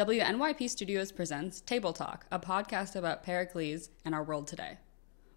WNYP Studios presents Table Talk, a podcast about Pericles and our world today.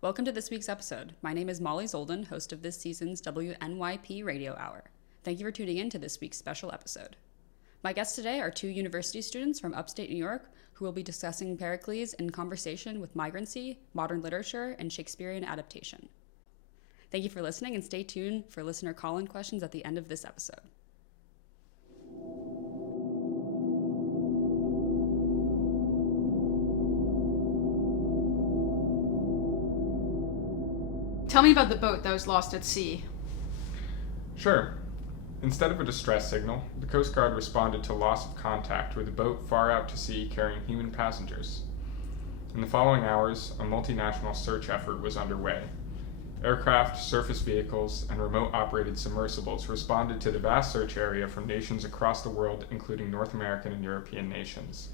Welcome to this week's episode. My name is Molly Zolden, host of this season's WNYP Radio Hour. Thank you for tuning in to this week's special episode. My guests today are two university students from upstate New York who will be discussing Pericles in conversation with migrancy, modern literature, and Shakespearean adaptation. Thank you for listening, and stay tuned for listener call-in questions at the end of this episode. Tell me about the boat that was lost at sea. Sure. Instead of a distress signal, the Coast Guard responded to loss of contact with a boat far out to sea carrying human passengers. In the following hours, a multinational search effort was underway. Aircraft, surface vehicles, and remote-operated submersibles responded to the vast search area from nations across the world, including North American and European nations.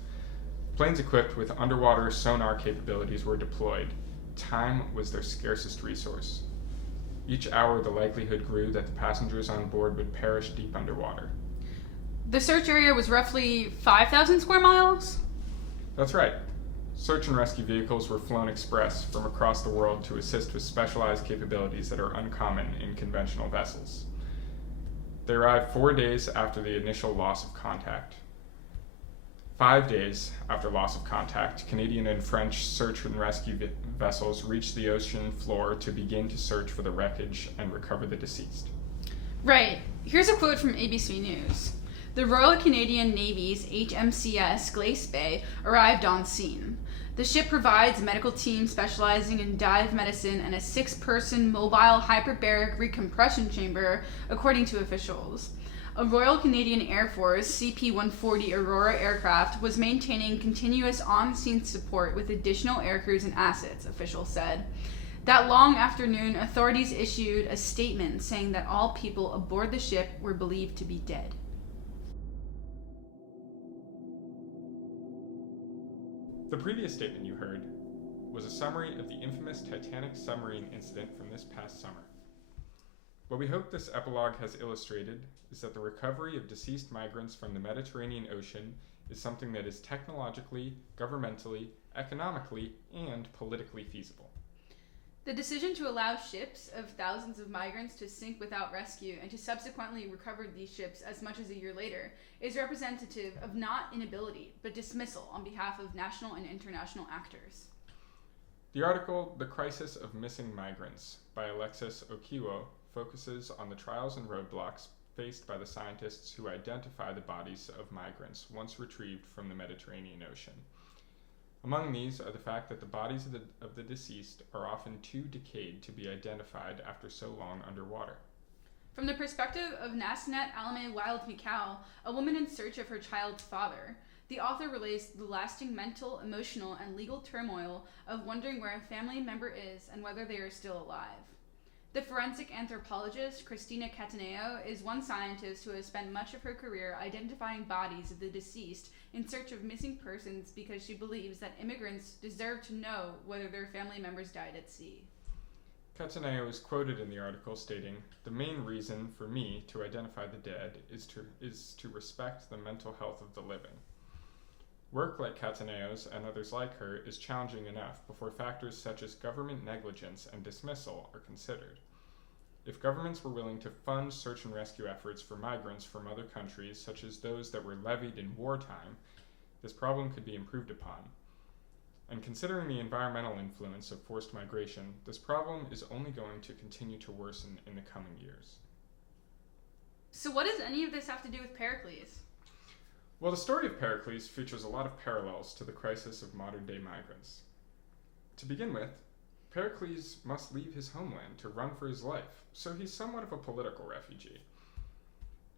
Planes equipped with underwater sonar capabilities were deployed. Time was their scarcest resource. Each hour, the likelihood grew that the passengers on board would perish deep underwater. The search area was roughly 5,000 square miles? That's right. Search and rescue vehicles were flown express from across the world to assist with specialized capabilities that are uncommon in conventional vessels. They arrived 4 days after the initial loss of contact. 5 days after loss of contact, Canadian and French search and rescue vessels reached the ocean floor to begin to search for the wreckage and recover the deceased. Right. Here's a quote from ABC News. The Royal Canadian Navy's HMCS Glace Bay arrived on scene. The ship provides a medical team specializing in dive medicine and a 6-person mobile hyperbaric recompression chamber, according to officials. A Royal Canadian Air Force CP-140 Aurora aircraft was maintaining continuous on-scene support with additional aircrews and assets, officials said. That long afternoon, authorities issued a statement saying that all people aboard the ship were believed to be dead. The previous statement you heard was a summary of the infamous Titanic submarine incident from this past summer. What we hope this epilogue has illustrated is that the recovery of deceased migrants from the Mediterranean Ocean is something that is technologically, governmentally, economically, and politically feasible. The decision to allow ships of thousands of migrants to sink without rescue and to subsequently recover these ships as much as a year later is representative of not inability, but dismissal on behalf of national and international actors. The article, The Crisis of Missing Migrants, by Alexis Okiwo, focuses on the trials and roadblocks faced by the scientists who identify the bodies of migrants once retrieved from the Mediterranean Ocean. Among these are the fact that the bodies of the deceased are often too decayed to be identified after so long underwater. From the perspective of Nasnet Alame Wild Mikau, a woman in search of her child's father, the author relays the lasting mental, emotional, and legal turmoil of wondering where a family member is and whether they are still alive. The forensic anthropologist Christina Cataneo is one scientist who has spent much of her career identifying bodies of the deceased in search of missing persons because she believes that immigrants deserve to know whether their family members died at sea. Cataneo is quoted in the article stating, "The main reason for me to identify the dead is to respect the mental health of the living." Work like Cataneo's and others like her is challenging enough before factors such as government negligence and dismissal are considered. If governments were willing to fund search and rescue efforts for migrants from other countries, such as those that were levied in wartime, this problem could be improved upon. And considering the environmental influence of forced migration, this problem is only going to continue to worsen in the coming years. So what does any of this have to do with Pericles? Well, the story of Pericles features a lot of parallels to the crisis of modern-day migrants. To begin with, Pericles must leave his homeland to run for his life, so he's somewhat of a political refugee.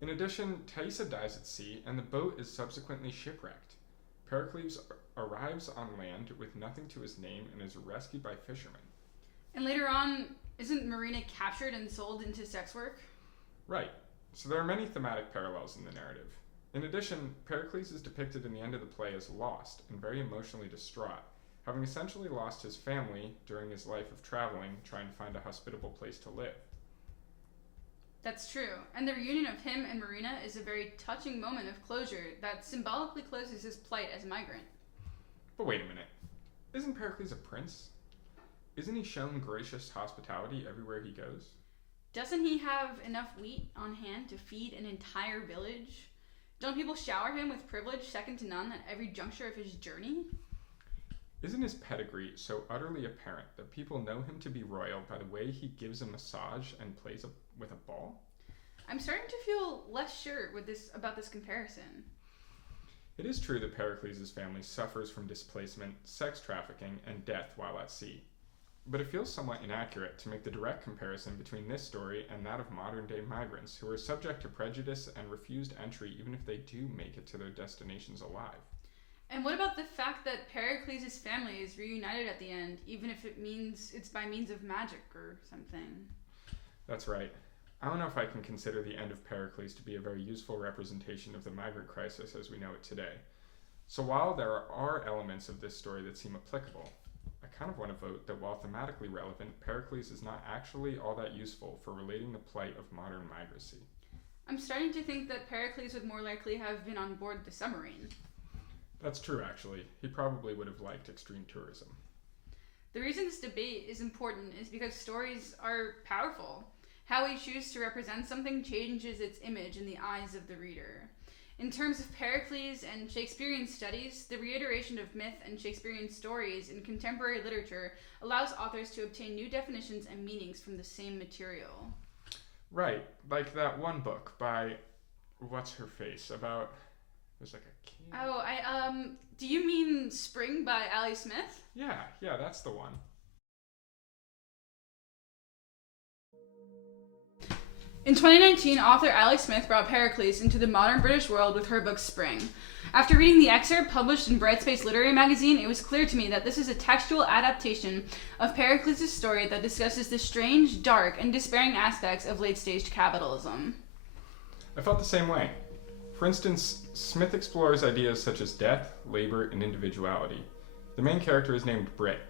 In addition, Thaisa dies at sea, and the boat is subsequently shipwrecked. Pericles arrives on land with nothing to his name and is rescued by fishermen. And later on, isn't Marina captured and sold into sex work? Right, so there are many thematic parallels in the narrative. In addition, Pericles is depicted in the end of the play as lost and very emotionally distraught, having essentially lost his family during his life of traveling, trying to find a hospitable place to live. That's true, and the reunion of him and Marina is a very touching moment of closure that symbolically closes his plight as a migrant. But wait a minute. Isn't Pericles a prince? Isn't he shown gracious hospitality everywhere he goes? Doesn't he have enough wheat on hand to feed an entire village? Don't people shower him with privilege second to none at every juncture of his journey? Isn't his pedigree so utterly apparent that people know him to be royal by the way he gives a massage and plays with a ball? I'm starting to feel less sure about this comparison. It is true that Pericles' family suffers from displacement, sex trafficking, and death while at sea. But it feels somewhat inaccurate to make the direct comparison between this story and that of modern-day migrants who are subject to prejudice and refused entry even if they do make it to their destinations alive. And what about the fact that Pericles' family is reunited at the end, even if it's by means of magic or something? That's right. I don't know if I can consider the end of Pericles to be a very useful representation of the migrant crisis as we know it today. So while there are elements of this story that seem applicable, I kind of want to vote that while thematically relevant, Pericles is not actually all that useful for relating the plight of modern migrancy. I'm starting to think that Pericles would more likely have been on board the submarine. That's true, actually. He probably would have liked extreme tourism. The reason this debate is important is because stories are powerful. How we choose to represent something changes its image in the eyes of the reader. In terms of Pericles and Shakespearean studies, the reiteration of myth and Shakespearean stories in contemporary literature allows authors to obtain new definitions and meanings from the same material. Right, like that one book by, what's-her-face, about, there's like a king. Oh, do you mean Spring by Ali Smith? Yeah, that's the one. In 2019, author Ali Smith brought Pericles into the modern British world with her book Spring. After reading the excerpt published in Brightspace Literary Magazine, it was clear to me that this is a textual adaptation of Pericles' story that discusses the strange, dark, and despairing aspects of late-stage capitalism. I felt the same way. For instance, Smith explores ideas such as death, labor, and individuality. The main character is named Britt,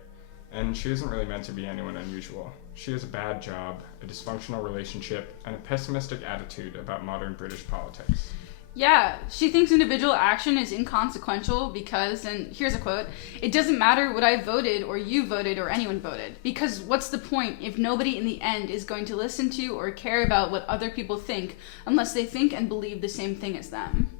and she isn't really meant to be anyone unusual. She has a bad job, a dysfunctional relationship, and a pessimistic attitude about modern British politics. Yeah, she thinks individual action is inconsequential because, and here's a quote, "It doesn't matter what I voted or you voted or anyone voted, because what's the point if nobody in the end is going to listen to or care about what other people think unless they think and believe the same thing as them?"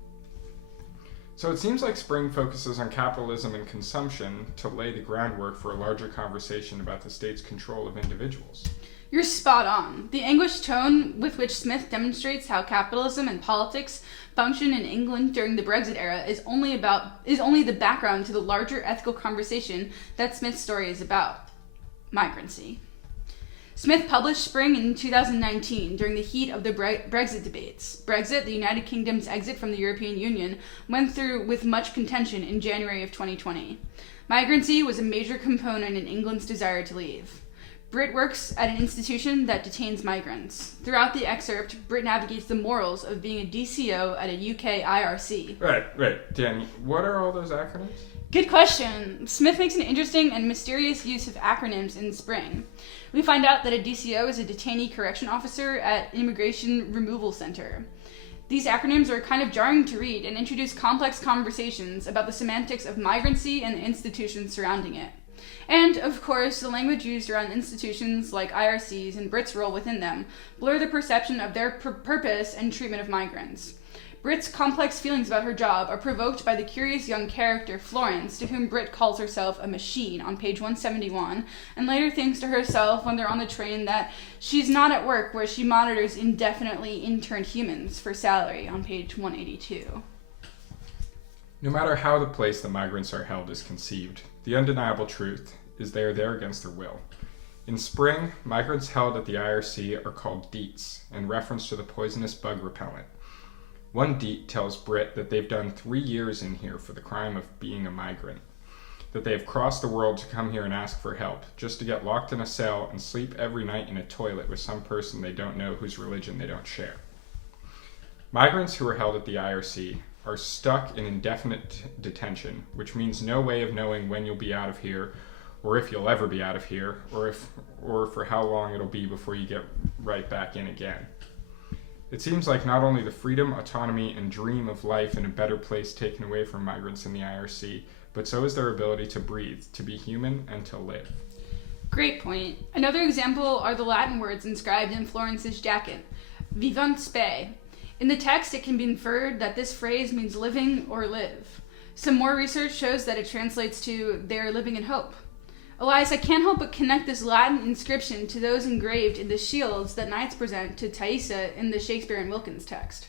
So it seems like Spring focuses on capitalism and consumption to lay the groundwork for a larger conversation about the state's control of individuals. You're spot on. The anguished tone with which Smith demonstrates how capitalism and politics function in England during the Brexit era is only the background to the larger ethical conversation that Smith's story is about: migrancy. Smith published Spring in 2019 during the heat of the Brexit debates. Brexit, the United Kingdom's exit from the European Union, went through with much contention in January of 2020. Migrancy was a major component in England's desire to leave. Britt works at an institution that detains migrants. Throughout the excerpt, Britt navigates the morals of being a DCO at a UK IRC. Right. Danny, what are all those acronyms? Good question. Smith makes an interesting and mysterious use of acronyms in Spring. We find out that a DCO is a detainee correction officer at Immigration Removal Center. These acronyms are kind of jarring to read and introduce complex conversations about the semantics of migrancy and the institutions surrounding it. And, of course, the language used around institutions like IRCs and Britt's role within them blur the perception of their purpose and treatment of migrants. Britt's complex feelings about her job are provoked by the curious young character, Florence, to whom Britt calls herself a machine on page 171, and later thinks to herself when they're on the train that she's not at work where she monitors indefinitely interned humans for salary on page 182. No matter how the place the migrants are held is conceived, the undeniable truth is they are there against their will. In Spring, migrants held at the IRC are called deets, in reference to the poisonous bug repellent. One deet tells Britt that they've done 3 years in here for the crime of being a migrant, that they have crossed the world to come here and ask for help, just to get locked in a cell and sleep every night in a toilet with some person they don't know whose religion they don't share. Migrants who are held at the IRC are stuck in indefinite detention, which means no way of knowing when you'll be out of here, or if you'll ever be out of here, or for how long it'll be before you get right back in again. It seems like not only the freedom, autonomy, and dream of life in a better place taken away from migrants in the IRC, but so is their ability to breathe, to be human, and to live. Great point. Another example are the Latin words inscribed in Florence's jacket, vivant spe. In the text, it can be inferred that this phrase means living or live. Some more research shows that it translates to they're living in hope. Elias, I can't help but connect this Latin inscription to those engraved in the shields that knights present to Thaisa in the Shakespeare and Wilkins text.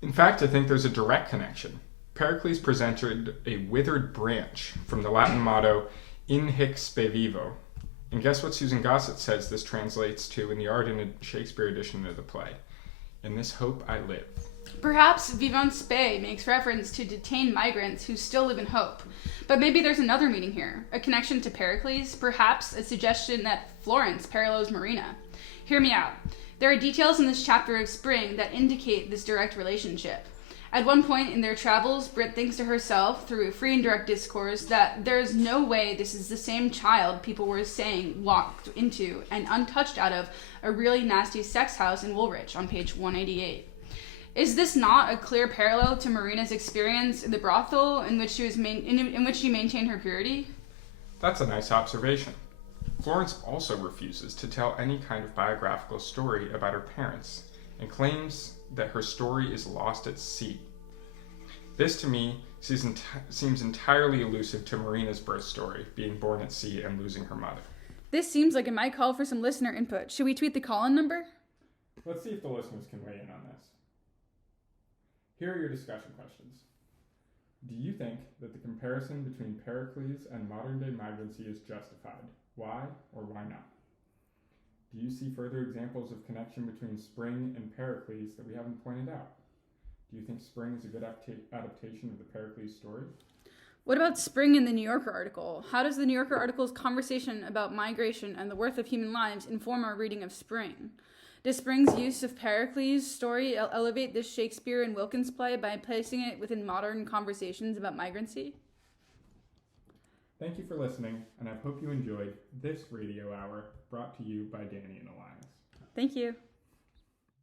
In fact, I think there's a direct connection. Pericles presented a withered branch from the Latin motto, in hic spe vivo. And guess what Susan Gossett says this translates to in the Art and Shakespeare edition of the play? In this hope I live. Perhaps vivant spe makes reference to detained migrants who still live in hope. But maybe there's another meaning here, a connection to Pericles, perhaps a suggestion that Florence parallels Marina. Hear me out. There are details in this chapter of Spring that indicate this direct relationship. At one point in their travels, Brit thinks to herself, through free and direct discourse, that there is no way this is the same child people were saying walked into and untouched out of a really nasty sex house in Woolwich on page 188. Is this not a clear parallel to Marina's experience in the brothel in which she maintained her purity? That's a nice observation. Florence also refuses to tell any kind of biographical story about her parents and claims that her story is lost at sea. This, to me, seems entirely elusive to Marina's birth story, being born at sea and losing her mother. This seems like it might call for some listener input. Should we tweet the call-in number? Let's see if the listeners can weigh in on this. Here are your discussion questions. Do you think that the comparison between Pericles and modern-day migrancy is justified? Why or why not? Do you see further examples of connection between Spring and Pericles that we haven't pointed out? Do you think Spring is a good adaptation of the Pericles story? What about Spring in the New Yorker article? How does the New Yorker article's conversation about migration and the worth of human lives inform our reading of Spring? Does Spring's use of Pericles' story elevate this Shakespeare and Wilkins play by placing it within modern conversations about migrancy? Thank you for listening, and I hope you enjoyed this radio hour brought to you by Danny and Elias. Thank you.